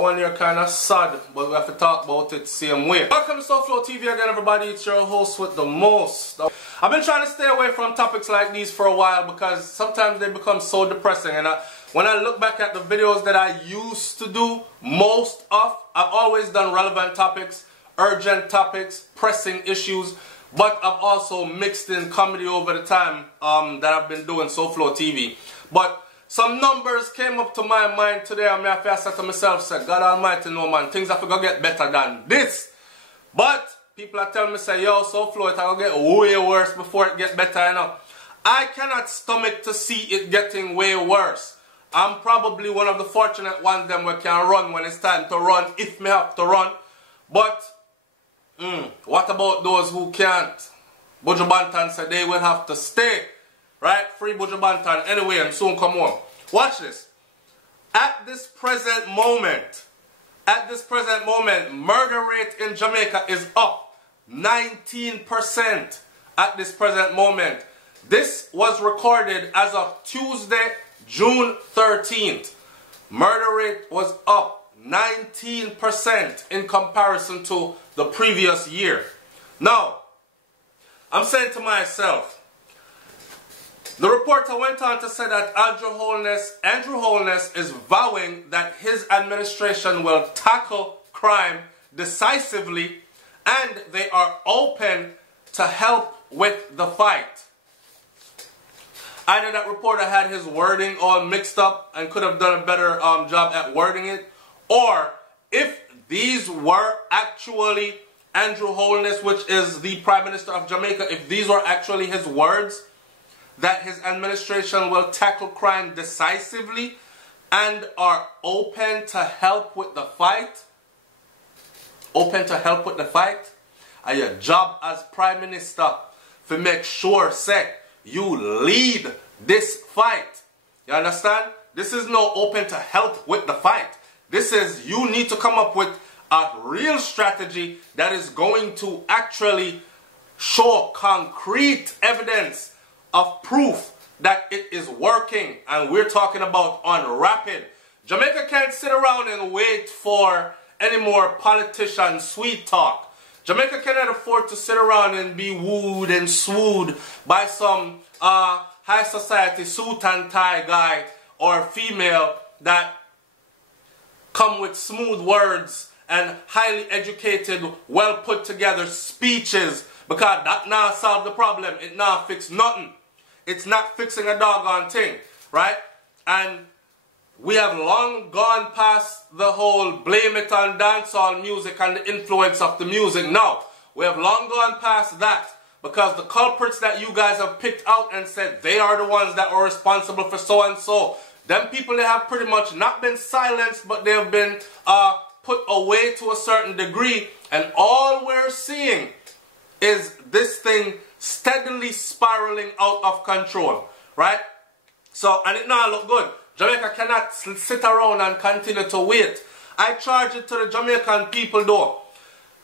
One year kind of sad, but we have to talk about it same way. Welcome to SouFLoTV again, everybody. It's your host with the most. I've been trying to stay away from topics like these for a while because sometimes they become so depressing. And when I look back at the videos that I used to do most of, I've always done relevant topics, urgent topics, pressing issues. But I've also mixed in comedy over the time that I've been doing SouFLoTV. But some numbers came up to my mind today, and I said to myself, say, God Almighty, no man, things are going to get better than this. But people are telling me, say, yo, SouFLo, it's going to get way worse before it gets better, you know. I cannot stomach to see it getting way worse. I'm probably one of the fortunate ones them who can run when it's time to run, if me have to run. But, what about those who can't? Buju Banton said they will have to stay. Right? Free Buju Banton anyway and soon come home. Watch this. At this present moment, murder rate in Jamaica is up 19% at this present moment. This was recorded as of Tuesday, June 13th. Murder rate was up 19% in comparison to the previous year. Now, I'm saying to myself, the reporter went on to say that Andrew Holness is vowing that his administration will tackle crime decisively and they are open to help with the fight. Either that reporter had his wording all mixed up and could have done a better job at wording it, or if these were actually Andrew Holness, which is the Prime Minister of Jamaica, if these were actually his words, that his administration will tackle crime decisively and are open to help with the fight. Open to help with the fight. And your job as Prime Minister to make sure, say, you lead this fight. You understand? This is no open to help with the fight. This is you need to come up with a real strategy that is going to actually show concrete evidence of proof that it is working, and we're talking about on rapid. Jamaica can't sit around and wait for any more politician sweet talk. Jamaica cannot afford to sit around and be wooed and swooed by some high society suit and tie guy or female that come with smooth words and highly educated, well put together speeches, because that now solve the problem. It now fix nothing. It's not fixing a doggone thing, right? And we have long gone past the whole blame it on dancehall music and the influence of the music. No, we have long gone past that, because the culprits that you guys have picked out and said they are the ones that are responsible for so and so, them people, they have pretty much not been silenced, but they have been put away to a certain degree, and all we're seeing is this thing steadily spiraling out of control, right? So, and it now look good. Jamaica cannot sit around and continue to wait. I charge it to the Jamaican people though.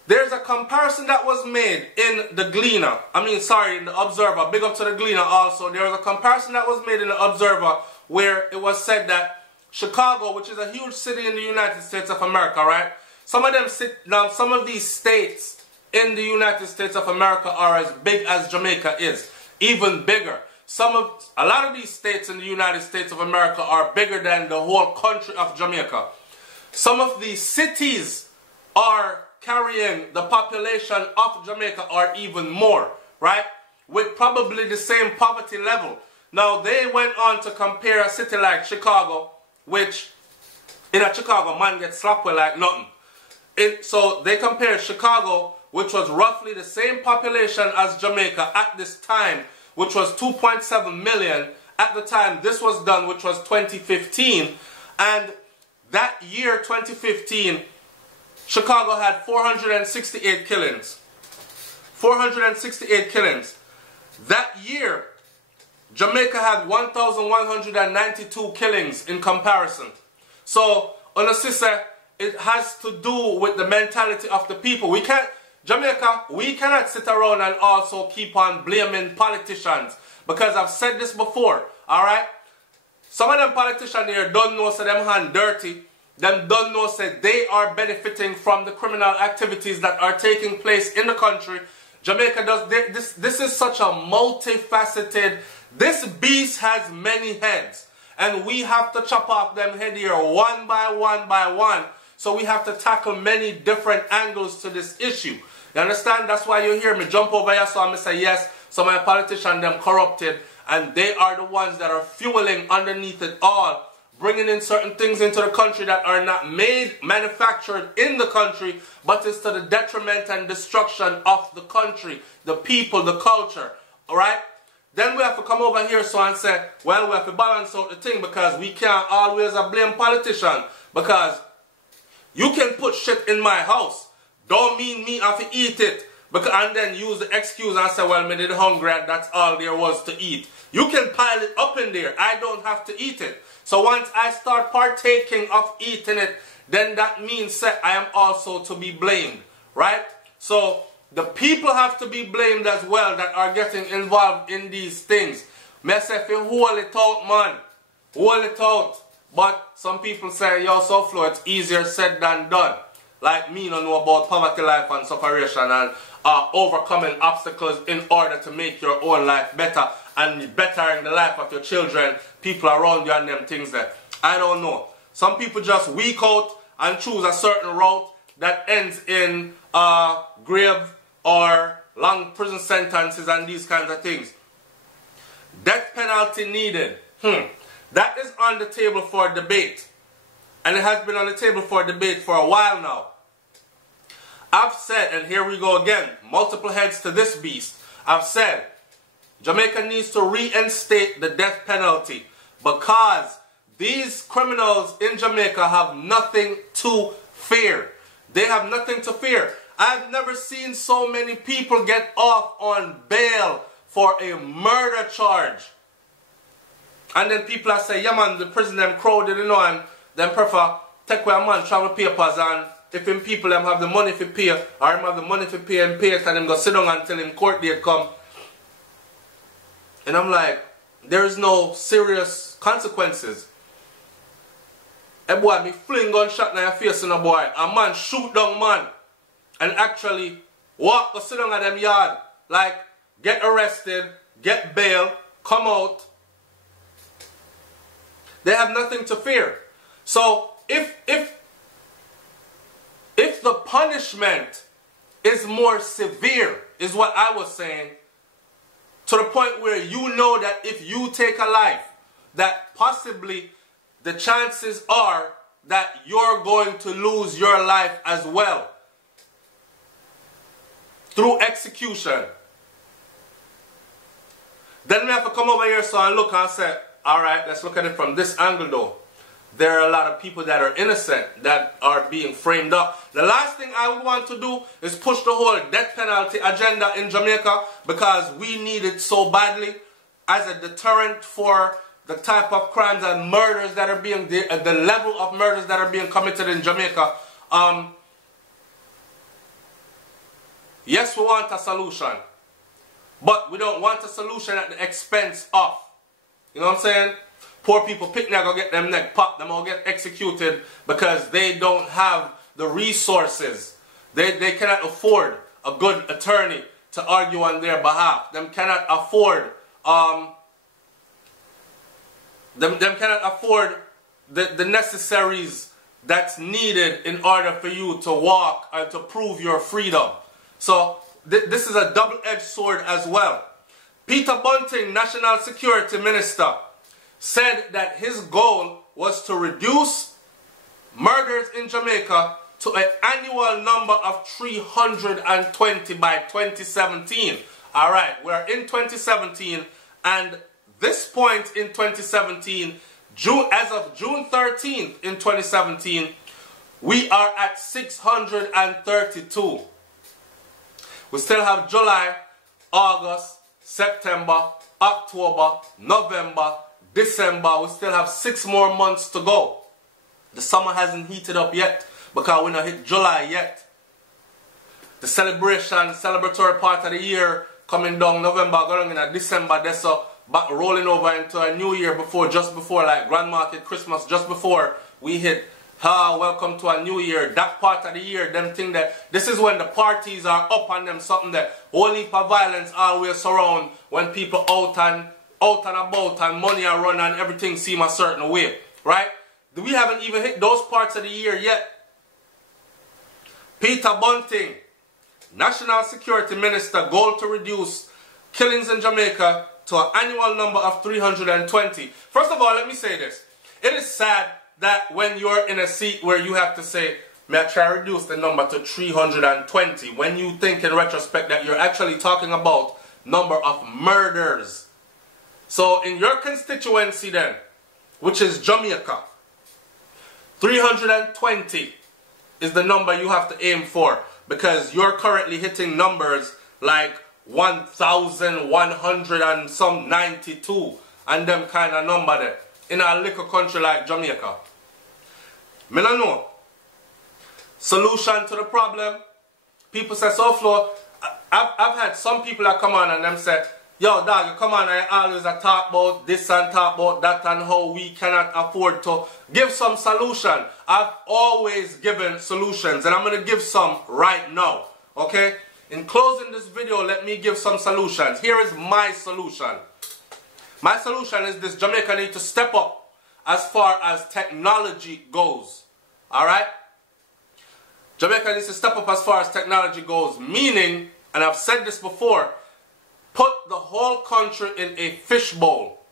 There's a comparison that was made in the Gleaner. In the Observer. Big up to the Gleaner also. There was a comparison that was made in the Observer where it was said that Chicago, which is a huge city in the United States of America, right? Some of these states in the United States of America are as big as Jamaica is, even bigger. A lot of these states in the United States of America are bigger than the whole country of Jamaica. Some of these cities are carrying the population of Jamaica or even more, right? With probably the same poverty level. Now they went on to compare a city like Chicago, which in a Chicago man gets slapped with like nothing. So they compared Chicago, which was roughly the same population as Jamaica at this time, which was 2.7 million at the time this was done, which was 2015. And that year, 2015, Chicago had 468 killings. 468 killings. That year, Jamaica had 1,192 killings in comparison. So, on a sister, it has to do with the mentality of the people. Jamaica, we cannot sit around and also keep on blaming politicians, because I've said this before, alright? Some of them politicians here don't know, so them hand dirty, them don't know say they are benefiting from the criminal activities that are taking place in the country. Jamaica does this is such a multifaceted, this beast has many heads, and we have to chop off them head here one by one by one. So we have to tackle many different angles to this issue. You understand? That's why you hear me jump over here, so I'm say yes, so my politicians them corrupted, and they are the ones that are fueling underneath it all, bringing in certain things into the country that are not manufactured in the country, but is to the detriment and destruction of the country, the people, the culture. Alright? Then we have to come over here so and say, well, we have to balance out the thing, because we can't always blame politicians, because you can put shit in my house, don't mean me have to eat it, and then use the excuse and say, well, me did hungry and that's all there was to eat. You can pile it up in there, I don't have to eat it. So once I start partaking of eating it, then that means that I am also to be blamed, right? So the people have to be blamed as well that are getting involved in these things. Me say, if you hold it out, man, hold it out. But some people say, yo, SouFlo, it's easier said than done. Like me, don't know about poverty life and separation and overcoming obstacles in order to make your own life better and bettering the life of your children, people around you and them things that I don't know. Some people just weak out and choose a certain route that ends in grave or long prison sentences and these kinds of things. Death penalty needed. That is on the table for debate. And it has been on the table for debate for a while now. I've said, and here we go again, multiple heads to this beast. I've said, Jamaica needs to reinstate the death penalty because these criminals in Jamaica have nothing to fear. They have nothing to fear. I've never seen so many people get off on bail for a murder charge. And then people are saying, yeah man, the prison them crowded, you know, and them prefer take away a man travel papers, and if him people them have the money to pay, or him have the money to pay and pay it, and him go sit down until him court date come. And I'm like, there is no serious consequences. A boy, me fling gunshot in your face in a boy. A man shoot down man. And actually walk, go sit down at them yard. Like, get arrested, get bail, come out. They have nothing to fear. So, if the punishment is more severe, is what I was saying, to the point where you know that if you take a life, that possibly the chances are that you're going to lose your life as well through execution. Then we have to come over here so and look and say, alright, let's look at it from this angle though. There are a lot of people that are innocent that are being framed up. The last thing I would want to do is push the whole death penalty agenda in Jamaica, because we need it so badly as a deterrent for the type of crimes and murders that are being, the level of murders that are being committed in Jamaica. Yes, we want a solution, but we don't want a solution at the expense of, you know what I'm saying? Poor people picnic go get them neck popped, them all get executed because they don't have the resources. They cannot afford a good attorney to argue on their behalf. Them cannot afford them cannot afford the necessaries that's needed in order for you to walk and to prove your freedom. So this is a double-edged sword as well. Peter Bunting, National Security Minister, said that his goal was to reduce murders in Jamaica to an annual number of 320 by 2017. Alright, we're in 2017, and this point in 2017, as of June 13th in 2017, we are at 632. We still have July, August, September, October, November, December. We still have 6 more months to go. The summer hasn't heated up yet because we're not hit July yet. The celebratory part of the year coming down November, going in December, that's back rolling over into a new year before, just before like Grand Market, Christmas, just before we hit welcome to a new year. That part of the year, them think that this is when the parties are up on them, something that whole heap of violence always surround when people out and about and money are run and everything seem a certain way, right? We haven't even hit those parts of the year yet. Peter Bunting, National Security Minister, goal to reduce killings in Jamaica to an annual number of 320. First of all, let me say this. It is sad that when you're in a seat where you have to say, may I try to reduce the number to 320, when you think in retrospect that you're actually talking about number of murders. So in your constituency then, which is Jamaica, 320 is the number you have to aim for, because you're currently hitting numbers like 1,100 and some 92 and them kind of number there in a little country like Jamaica. Me no know. Solution to the problem. People say, SouFlo, I've had some people that come on and them say, yo dog, you come on and always talk about this and talk about that and how we cannot afford to give some solution. I've always given solutions and I'm going to give some right now. Okay? In closing this video, let me give some solutions. Here is my solution. My solution is this: Jamaica need to step up as far as technology goes. Alright? Jamaica needs to step up as far as technology goes. Meaning, and I've said this before, put the whole country in a fishbowl.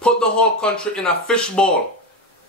Put the whole country in a fishbowl.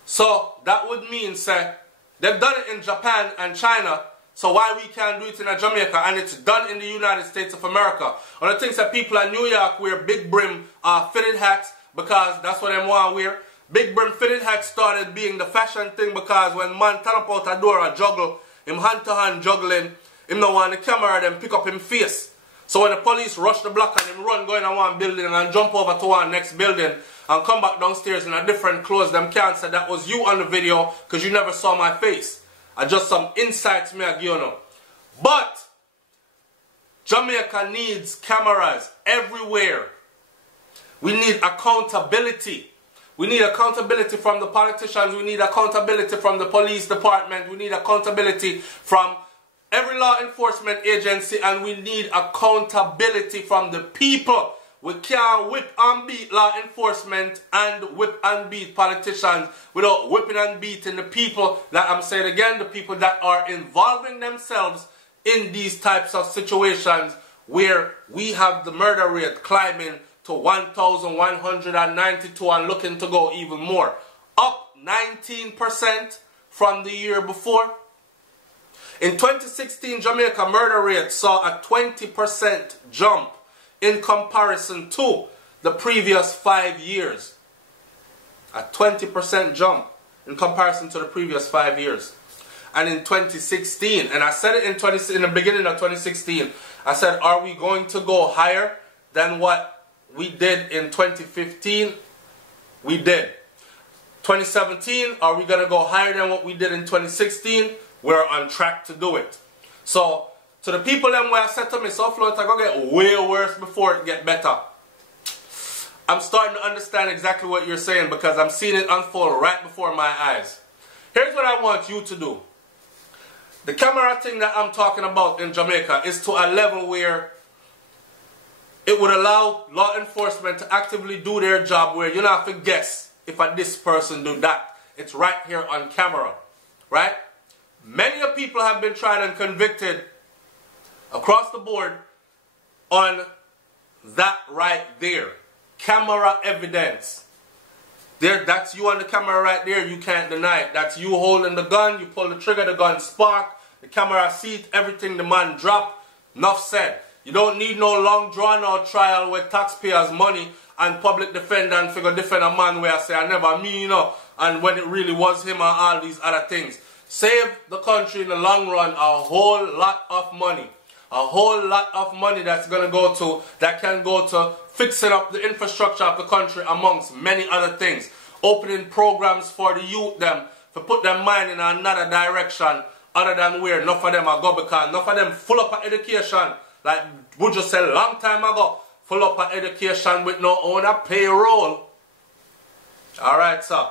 So that would mean, say, they've done it in Japan and China. So why we can't do it in Jamaica, and it's done in the United States of America? One of the things that people in New York wear big brim fitted hats because that's what they want to wear. Big brim fitted hats started being the fashion thing because when man turn up out a door and juggle, him hand to hand juggling, him no want the camera then pick up him face. So when the police rush the block and him run going to one building and jump over to one next building and come back downstairs in a different clothes, them can't say that was you on the video because you never saw my face. Just some insights me I give you know. But Jamaica needs cameras everywhere. We need accountability. We need accountability from the politicians. We need accountability from the police department. We need accountability from every law enforcement agency, and we need accountability from the people. We can't whip and beat law enforcement and whip and beat politicians without whipping and beating the people that, I'm saying again, the people that are involving themselves in these types of situations where we have the murder rate climbing to 1,192 and looking to go even more. Up 19% from the year before. In 2016, Jamaica murder rate saw a 20% jump in comparison to the previous 5 years. A 20% jump in comparison to the previous 5 years. And in 2016, and I said it in the beginning of 2016, I said, are we going to go higher than what we did in 2015? We did. 2017, are we going to go higher than what we did in 2016? We're on track to do it. So, to the people them where I said to me, SouFlo, it's going to get way worse before it get better. I'm starting to understand exactly what you're saying because I'm seeing it unfold right before my eyes. Here's what I want you to do. The camera thing that I'm talking about in Jamaica is to a level where it would allow law enforcement to actively do their job, where you don't have to guess if this person do that. It's right here on camera. Right? Many of people have been tried and convicted across the board on that right there. Camera evidence. There, that's you on the camera right there. You can't deny it. That's you holding the gun. You pull the trigger, the gun spark. The camera seat, everything the man drop. Enough said. You don't need no long drawn out trial with taxpayers' money and public defendant figure defend a man where I say I never mean, you know, and when it really was him and all these other things. Save the country in the long run a whole lot of money. A whole lot of money that can go to fixing up the infrastructure of the country, amongst many other things. Opening programs for the youth them, to put their mind in another direction other than where enough of them are go, because enough of them full up of education, like we just said a long time ago, full up of education with no owner payroll. Alright, sir.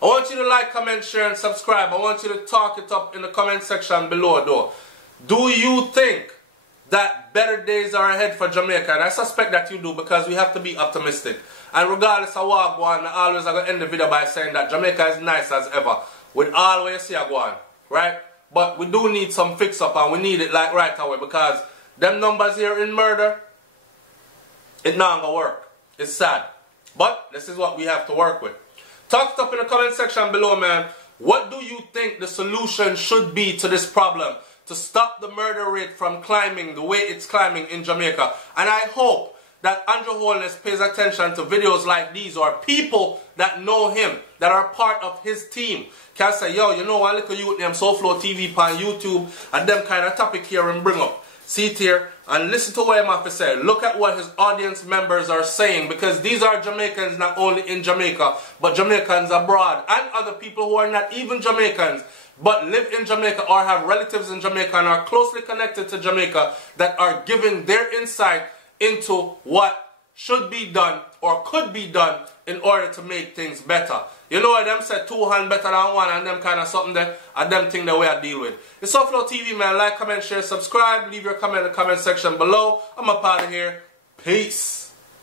I want you to like, comment, share, and subscribe. I want you to talk it up in the comment section below, though. Do you think that better days are ahead for Jamaica? And I suspect that you do, because we have to be optimistic. And regardless of what I go on, I always going to end the video by saying that Jamaica is nice as ever, with all what you see I go on, right? But we do need some fix up, and we need it like right away, because them numbers here in murder, it not going to work. It's sad. But this is what we have to work with. Talk it up in the comment section below, man. What do you think the solution should be to this problem to stop the murder rate from climbing the way it's climbing in Jamaica? And I hope that Andrew Holness pays attention to videos like these, or people that know him, that are part of his team, can say, yo, you know what, little youth named SouFLoTV on YouTube, and them kind of topic here and bring up. See it here and listen to what him have to say. Look at what his audience members are saying, because these are Jamaicans not only in Jamaica, but Jamaicans abroad, and other people who are not even Jamaicans, but live in Jamaica or have relatives in Jamaica and are closely connected to Jamaica, that are giving their insight into what should be done or could be done in order to make things better. You know what them said, two hands better than one, and them kind of something there, and them thing that we are deal with. It's SouFLoTV, man. Like, comment, share, subscribe. Leave your comment in the comment section below. I'm up out of here. Peace.